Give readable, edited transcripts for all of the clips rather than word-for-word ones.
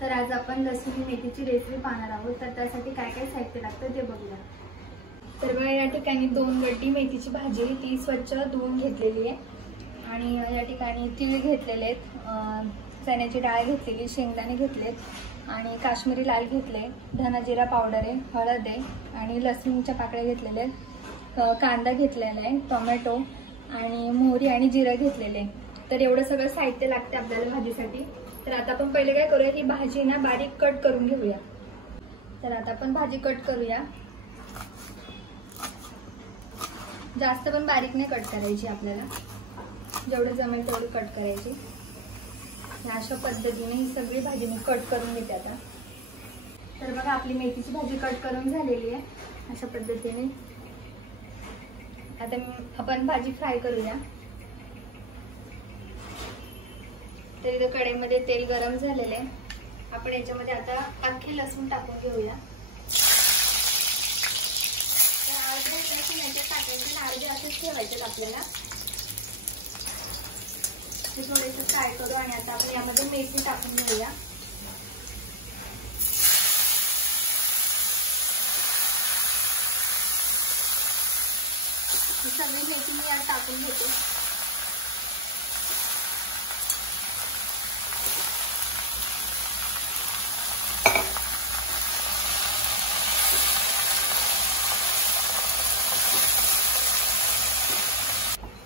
तर आज आपण लसूण मेथीची रेसिपी पाहणार आहोत। तर त्यासाठी काय काय साहित्य लागतं ते बघूया। तर बघा या ठिकाणी 2 गड्डी मेथीची भाजी ती स्वच्छ धुवून घेतलेली आहे आणि या ठिकाणी तीळ घेतलेले आहेत, चण्याची डाळ घेतलेली, शेंगदाणे घेतलेत आणि काश्मीरी लाल घेतले, धना जिरा पावडर आहे, हळद आहे आणि लसूणच्या पाकळ्या घेतलेल्या आहेत, कांदा घेतलेला आहे, टोमॅटो आणि मोहरी आणि जिरं घेतलेले। तर एवढं सगळं साहित्य लागते आपल्याला भाजीसाठी। तर आता आपण पहिले काय करूया, ही भाजी ना बारीक कट करून घेऊया। तर आता आपण भाजी कट करूया। जास्त पण बारीक नाही कट करायची, आपल्याला जेवढं जमेल तेवढी कट करायची। अशा पद्धतीने ही सगळी भाजी मी कट करून घेते आता। तर बघा आपली मेथीची भाजी कट करून झालेली आहे अशा पद्धतीने। आता आपण भाजी फ्राय करूया। तर इथे कढईमध्ये तेल गरम झालेले आहे, आपण याच्यामध्ये आता अख्खे लसूण टाकून घेऊया। अर्धे लसूण याच्यात टाकायचे, अर्धे असेच ठेवायचे आपल्याला। ते थोडेसे फ्राय करू आणि आता आपण यामध्ये मेथी टाकून घेऊया। सगळी मेथी मी यात टाकून घेते।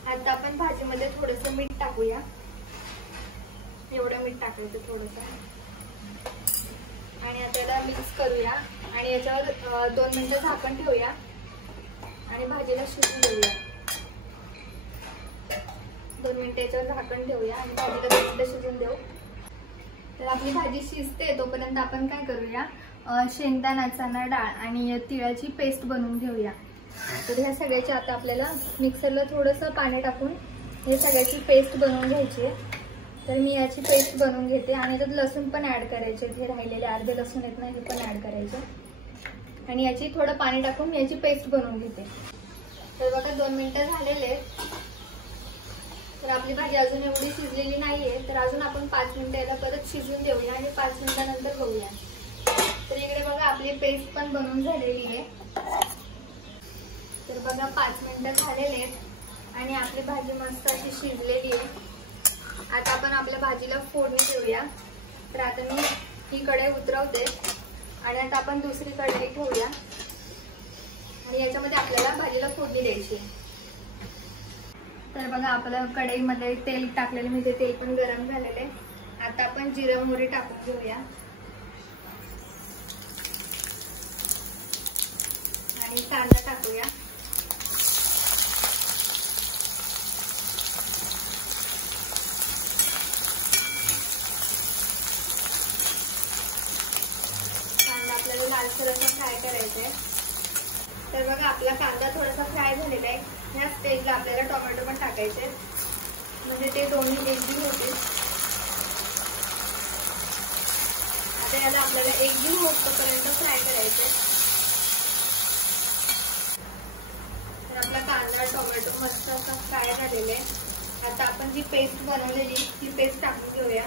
आता आपण भाजीमध्ये थोडंसं मीठ टाकूया, एवढं मीठ टाकायचं थोडंसं आणि आता याला मिक्स करूया आणि याच्यावर 2 मिनिटं झाकण ठेवूया आणि भाजीला शिजून देऊया। 2 मिनिटं याच्यावर झाकण ठेवूया आणि भाजीला 2 मिनिटं शिजून देऊ। तर आपली भाजी शिजते तोपर्यंत आपण काय करूया, शेंगदाणा, चणा डाळ आणि तिळाची पेस्ट बनवून घेऊया। तर ह्या सगळ्याची आता आपल्याला मिक्सरला थोडंसं पाणी टाकून हे सगळ्याची पेस्ट बनवून घ्यायची आहे। तर मी याची पेस्ट बनवून घेते आणि त्यात लसूण पण ऍड करायचे, हे राहिलेले अर्धे लसूण आहेत ना, हे पण ऍड करायचे आणि याची थोडं पाणी टाकून याची पेस्ट बनवून घेते। तर बघा 2 मिनिटं झालेले आहेत। तर आपली भाजी अजून एवढी शिजलेली नाहीये, तर अजून आपण 5 मिनिटं याला परत शिजून देऊया आणि 5 मिनिटांनंतर बघूया। तर इकडे बघा आपली पेस्ट पण बनवून झालेली आहे। तर बघा 5 मिनिटं झालेले आहेत आणि आपली भाजी मस्त अशी शिजलेली आहे। आता आपण आपल्या भाजीला फोडणी देऊया। तर आता मी ही कढई उतरवते आणि आता आपण दुसरी कढई ठेवूया आणि याच्यामध्ये आपल्याला भाजीला फोडणी द्यायची। तर बघा आपलं कढईमध्ये तेल टाकलेलं मी, ते तेल पण गरम झालेलं आहे। आता आपण जिरं मोहरी टाकून घेऊया आणि कांदा टाकूया। आपल्याला लालसर असं फ्राय करायचंय। तर बघा आपला कांदा थोडासा फ्राय झालेला आहे। ह्या स्टेजला आपल्याला टोमॅटो पण टाकायचे, म्हणजे ते दोन्ही एकजीव होतील। आता याला आपल्याला एकजीव होईपर्यंत फ्राय करायचंय। तर आपला कांदा टोमॅटो मस्त असा फ्राय झालेला आहे। आता आपण जी पेस्ट बनवलेली ती पेस्ट टाकून घेऊया।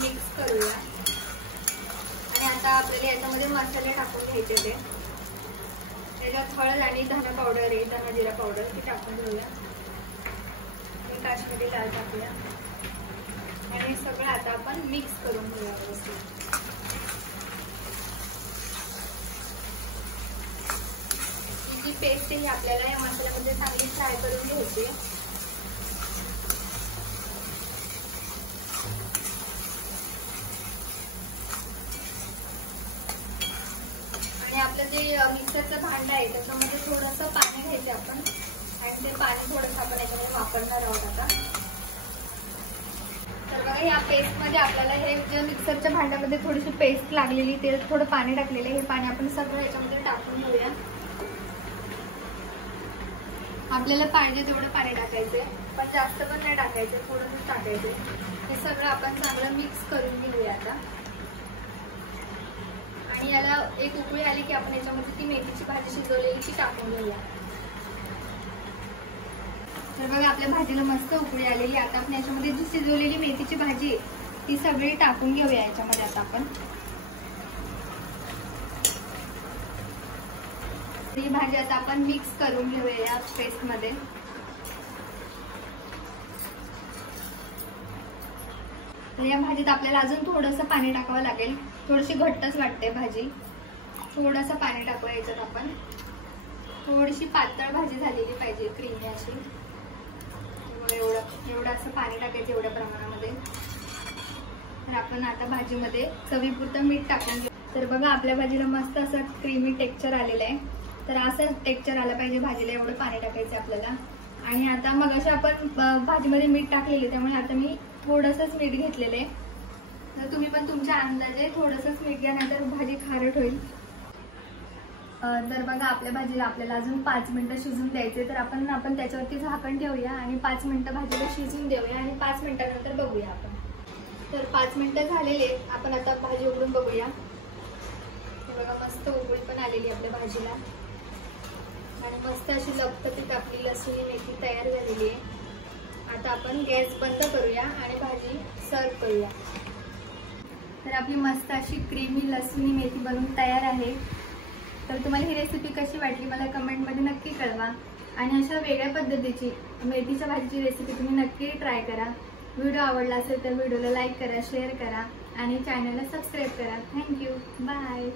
मिक्स करूया आणि आता आपल्याला याच्यामध्ये मसाले टाकून घ्यायचे ते। त्याच्यात हळद आणि धना पावडर आहे, धना जिरा पावडर ती टाकून घेऊया आणि काश्मीरी लाल टाकूया आणि सगळं आता आपण मिक्स करून घेऊया व्यवस्थित। ही जी पेस्ट आहे आपल्याला या मसाल्यामध्ये चांगली फ्राय करून घ्यायची। आपलं जे मिक्सरचं भांडं आहे त्याच्यामध्ये थोडंसं पाणी घ्यायचं आपण आणि ते पाणी थोडंसं आपण याच्यामध्ये वापरणार आहोत आता। तर बघा या पेस्टमध्ये आपल्याला हे जे मिक्सरच्या भांड्यामध्ये थोडीशी पेस्ट लागलेली, ते थोडं पाणी टाकलेलं आहे, हे पाणी आपण सगळं याच्यामध्ये टाकून घेऊया। आपल्याला पाहिजे तेवढं पाणी टाकायचंय, पण जास्त पण नाही टाकायचं, थोडंसं टाकायचं। हे सगळं आपण चांगलं मिक्स करून घेऊया आता आणि याला एक उकळी आली की आपण याच्यामध्ये ती मेथीची भाजी शिजवलेली ती टाकून घेऊया. तर बघा आपल्या भाजीला मस्त उकळी आलेली. आता आपण याच्यामध्ये जी शिजवलेली मेथीची भाजी आहे ती सगळी टाकून घेऊया याच्यामध्ये. आता आपण ही भाजी आता आपण मिक्स करून घेऊया या पेस्ट मध्ये. या भाजीत आपल्याला अजून थोडंसं पाणी टाकावं लागेल. थोडीशी घट्टच वाटते भाजी. थोडंसं पाणी टाकूया याच्यात आपण. थोडीशी पातळ भाजी झालेली पाहिजे, क्रीमी अशी. एवढं असं पाणी टाकायचं एवढ्या प्रमाणामध्ये. तर आपण आता भाजीमध्ये चवीपुरतं मीठ टाकून घेऊ. तर बघा आपल्या भाजीला मस्त असं क्रीमी टेक्स्चर आलेलं आहे. तर असं टेक्स्चर आलं पाहिजे भाजीला, एवढं पाणी टाकायचं आपल्याला. आणि आता मगाशी आपण भाजीमध्ये मीठ टाकलेले, त्यामुळे आता मी थोडंसंच मीठ घेतलेलं आहे. तर तुम्ही पण तुमच्या अंदाजे थोडंसंच मीठ घ्या, नाहीतर भाजी खारट होईल. तर बघा आपल्या भाजीला आपल्याला अजून 5 मिनिटं शिजून द्यायचे. तर आपण त्याच्यावरती झाकण ठेवूया आणि 5 मिनिटं भाजीला शिजून देऊया आणि 5 मिनिटांनंतर बघूया आपण. तर 5 मिनिटं झालेले. आपण आता भाजी उघडून बघूया. बघा मस्त उकळी पण आलेली आपल्या भाजीला आणि मस्त अशी लपतपीत आपली लसूणी मेथी तयार झालेली आहे. आता आपण गॅस बंद करूया आणि भाजी सर्व करूया. तर आपली मस्त अशी क्रीमी लसूणी मेथी बनवून तयार आहे. तर तुम्हाला ही रेसिपी कशी वाटली मला कमेंटमध्ये नक्की कळवा. आणि अशा वेगळ्या पद्धतीची मेथीच्या भाजीची रेसिपी तुम्ही नक्की ट्राय करा. व्हिडिओ आवडला असेल तर व्हिडिओला लाईक करा, शेअर करा आणि चॅनलला सबस्क्राईब करा. थँक्यू. बाय.